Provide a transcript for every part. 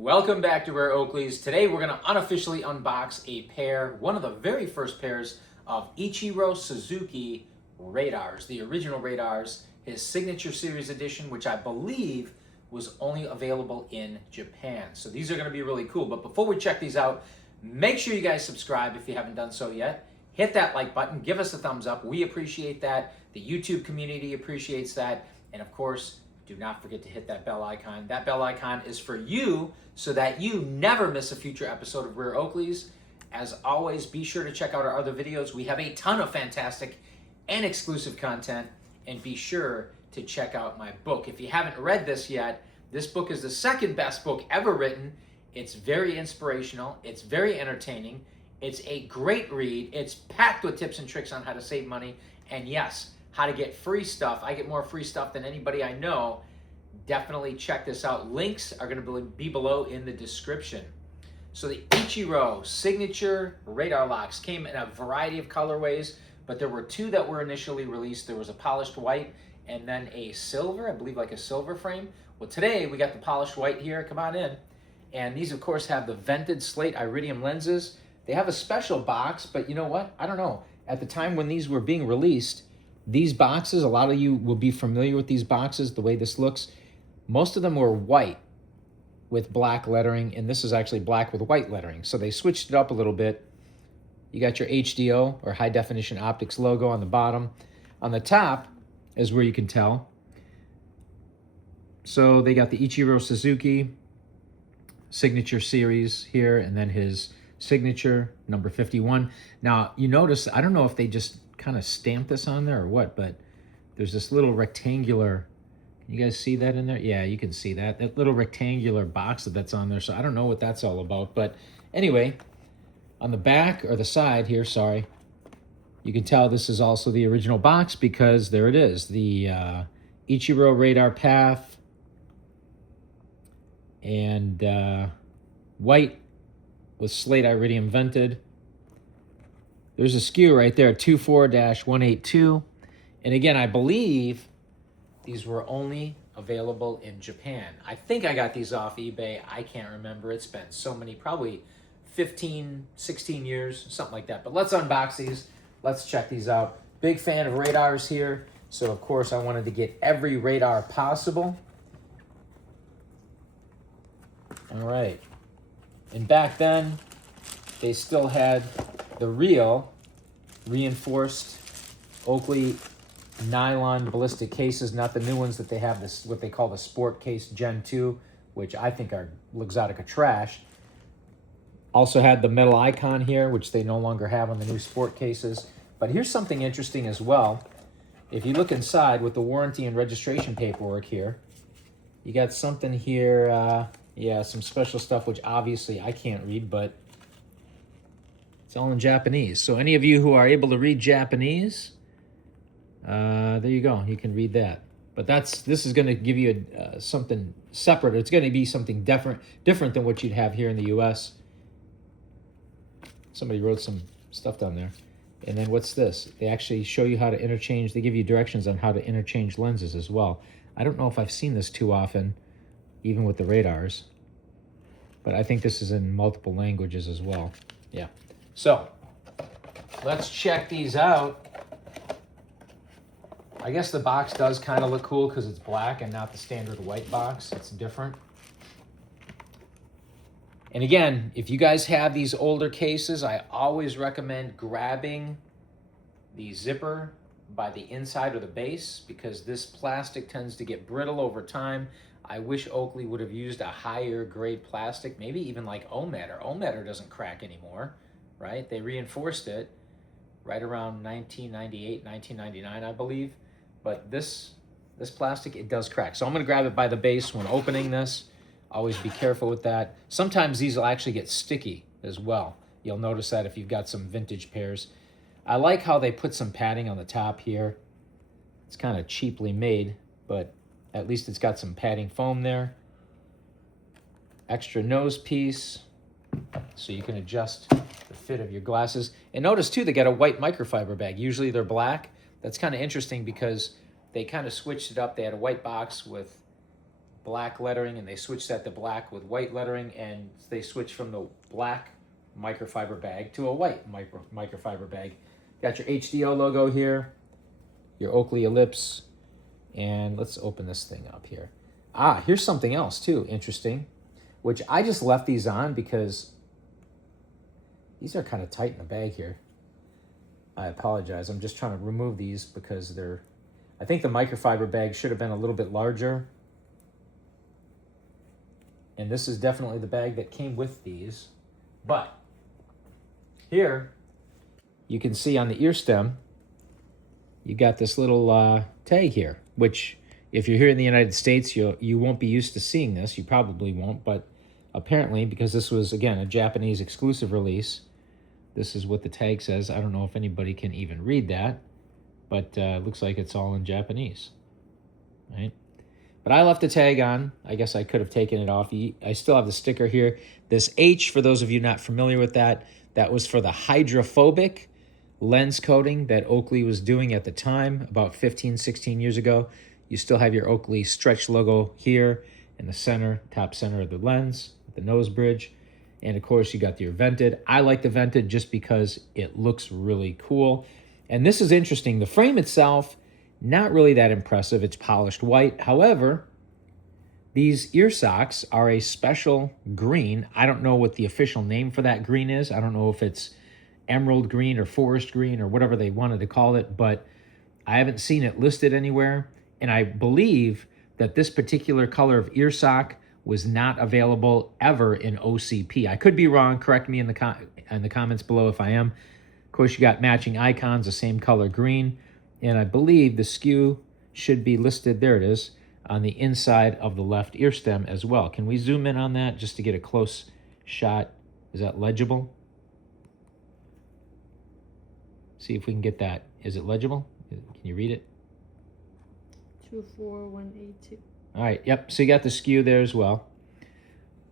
Welcome back to Rare Oakleys. Today we're going to unofficially unbox a pair, one of the very first pairs of Ichiro Suzuki radars, the original radars, his Signature Series edition, which I believe was only available in Japan. So these are going to be really cool. But before we check these out, make sure you guys subscribe if you haven't done so yet. Hit that like button, give us a thumbs up. We appreciate that. The YouTube community appreciates that. And of course, do not forget to hit that bell icon. That bell icon is for you so that you never miss a future episode of Rare Oakleys. As always, be sure to check out our other videos. We have a ton of fantastic and exclusive content. And be sure to check out my book. If you haven't read this yet, this book is the second best book ever written. It's very inspirational. It's very entertaining. It's a great read. It's packed with tips and tricks on how to save money. And yes, how to get free stuff. I get more free stuff than anybody I know. Definitely check this out. Links are going to be below in the description. So the Ichiro Signature Radarlocks came in a variety of colorways, but there were two that were initially released. There was a polished white and then a silver, I believe like a silver frame. Well, today we got the polished white here. Come on in. And these, of course, have the vented slate iridium lenses. They have a special box, but you know what? I don't know. At the time when these were being released, these boxes, a lot of you will be familiar with these boxes, the way this looks. Most of them were white with black lettering, and this is actually black with white lettering. So they switched it up a little bit. You got your HDO, or High Definition Optics logo on the bottom. On the top is where you can tell. So they got the Ichiro Suzuki Signature Series here, and then his signature, number 51. Now, you notice, I don't know if they just kind of stamped this on there or what, but there's this little rectangular, can you guys see that in there? Yeah, you can see that. That little rectangular box that's on there, so I don't know what that's all about. But anyway, on the back, or the side here, sorry, you can tell this is also the original box because there it is, the Ichiro Radar Path, and white with slate iridium vented. There's a SKU right there, 24-182. And again, I believe these were only available in Japan. I think I got these off eBay. I can't remember. It's been so many, probably 15, 16 years, something like that. But let's unbox these. Let's check these out. Big fan of radars here. So, of course, I wanted to get every radar possible. All right. And back then, they still had the real reinforced Oakley nylon ballistic cases, not the new ones that they have, this what they call the Sport Case Gen 2, which I think are luxottica trash. Also had the metal icon here, which they no longer have on the new Sport cases. But here's something interesting as well. If you look inside with the warranty and registration paperwork here, you got something here, yeah, some special stuff, which obviously I can't read, but it's all in Japanese. So any of you who are able to read Japanese, there you go. You can read that. But this is going to give you something separate. It's going to be something different than what you'd have here in the U.S. Somebody wrote some stuff down there. And then what's this? They actually show you how to interchange. They give you directions on how to interchange lenses as well. I don't know if I've seen this too often, even with the radars. But I think this is in multiple languages as well. Yeah. So, let's check these out. I guess the box does kind of look cool because it's black and not the standard white box. It's different. And again, if you guys have these older cases, I always recommend grabbing the zipper by the inside or the base because this plastic tends to get brittle over time. I wish Oakley would have used a higher grade plastic, maybe even like O-Meter. O-Meter doesn't crack anymore, right? They reinforced it right around 1998, 1999, I believe. But this plastic, it does crack. So I'm going to grab it by the base when opening this. Always be careful with that. Sometimes these will actually get sticky as well. You'll notice that if you've got some vintage pairs. I like how they put some padding on the top here. It's kind of cheaply made, but at least it's got some padding foam there. Extra nose piece, so you can adjust the fit of your glasses. And notice too, they got a white microfiber bag. Usually they're black. That's kind of interesting because they kind of switched it up. They had a white box with black lettering, and they switched that to black with white lettering, and they switched from the black microfiber bag to a white microfiber bag. Got your HDO logo here, your Oakley ellipse, and let's open this thing up here. Ah, here's something else too, interesting, which I just left these on because these are kind of tight in the bag here. I apologize. I'm just trying to remove these because they're, I think the microfiber bag should have been a little bit larger. And this is definitely the bag that came with these. But here, you can see on the ear stem, you got this little tag here, which if you're here in the United States, you won't be used to seeing this. You probably won't, but apparently, because this was, again, a Japanese exclusive release, this is what the tag says. I don't know if anybody can even read that, but it looks like it's all in Japanese, right? But I left the tag on. I guess I could have taken it off. I still have the sticker here. This H, for those of you not familiar with that, that was for the hydrophobic lens coating that Oakley was doing at the time, about 15, 16 years ago. You still have your Oakley stretch logo here in the center, top center of the lens, the nose bridge. And of course, you got your vented. I like the vented just because it looks really cool. And this is interesting. The frame itself, not really that impressive. It's polished white. However, these ear socks are a special green. I don't know what the official name for that green is. I don't know if it's emerald green or forest green or whatever they wanted to call it, but I haven't seen it listed anywhere. And I believe that this particular color of ear sock was not available ever in OCP. I could be wrong. Correct me in the comments below if I am. Of course, you got matching icons, the same color green. And I believe the SKU should be listed, there it is, on the inside of the left ear stem as well. Can we zoom in on that just to get a close shot? Is that legible? See if we can get that. Is it legible? Can you read it? 24182. All right, yep, so you got the SKU there as well.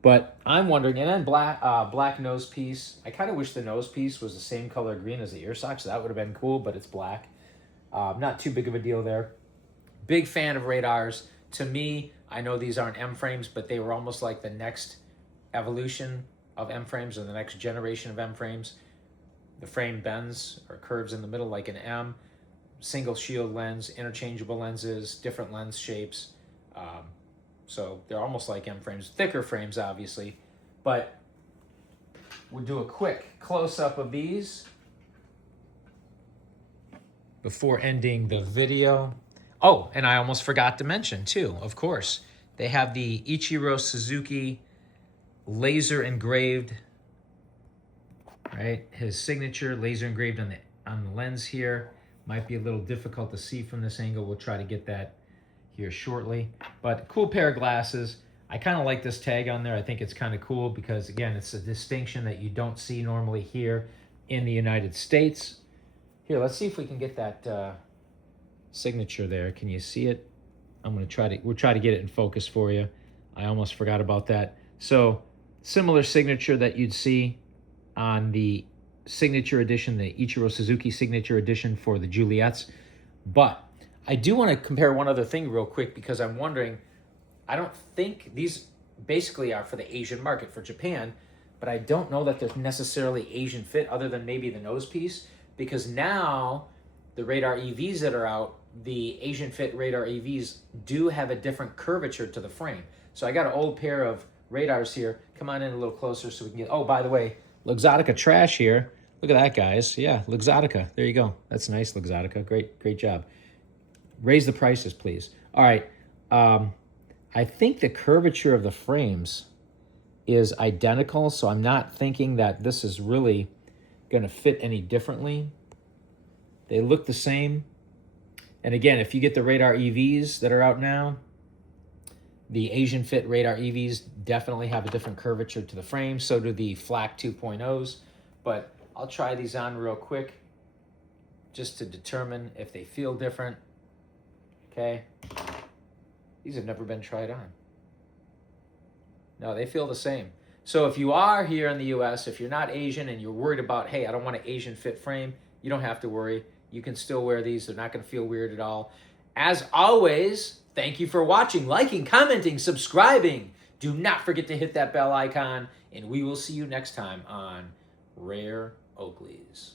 But I'm wondering, and then black nose piece. I kind of wish the nose piece was the same color green as the ear sock, so that would have been cool, but it's black. Not too big of a deal there. Big fan of Radars. To me, I know these aren't M-frames, but they were almost like the next evolution of M-frames or the next generation of M-frames. The frame bends or curves in the middle like an M. Single shield lens, interchangeable lenses, different lens shapes. So they're almost like M-frames, thicker frames, obviously. But we'll do a quick close-up of these before ending the video. Oh, and I almost forgot to mention, too, of course, they have the Ichiro Suzuki laser engraved, right? His signature laser engraved on the lens here. Might be a little difficult to see from this angle. We'll try to get that here shortly. But cool pair of glasses. I kind of like this tag on there. I think it's kind of cool because, again, it's a distinction that you don't see normally here in the United States. Here, let's see if we can get that signature there. Can you see it? We'll try to get it in focus for you. I almost forgot about that. So, similar signature that you'd see on the signature edition, the Ichiro Suzuki signature edition for the Juliets. But I do want to compare one other thing real quick because I'm wondering, I don't think these basically are for the Asian market, for Japan, but I don't know that they're necessarily Asian fit other than maybe the nose piece, because now the Radar EVs that are out, the Asian fit Radar EVs do have a different curvature to the frame. So I got an old pair of Radars here. Come on in a little closer so we can get, oh, by the way, luxottica trash here. Look at that, guys. Yeah, luxottica. There you go. That's nice, luxottica. Great job. Raise the prices, please. All right. I think the curvature of the frames is identical, so I'm not thinking that this is really going to fit any differently. They look the same. And again, if you get the Radar EVs that are out now, the Asian fit Radar EVs definitely have a different curvature to the frame. So do the Flak 2.0s. But I'll try these on real quick just to determine if they feel different. Okay. These have never been tried on. No, they feel the same. So if you are here in the US, if you're not Asian and you're worried about, hey, I don't want an Asian fit frame, you don't have to worry. You can still wear these. They're not going to feel weird at all. As always, Thank you for watching, liking, commenting, subscribing. Do not forget to hit that bell icon, and we will see you next time on Rare Oakleys.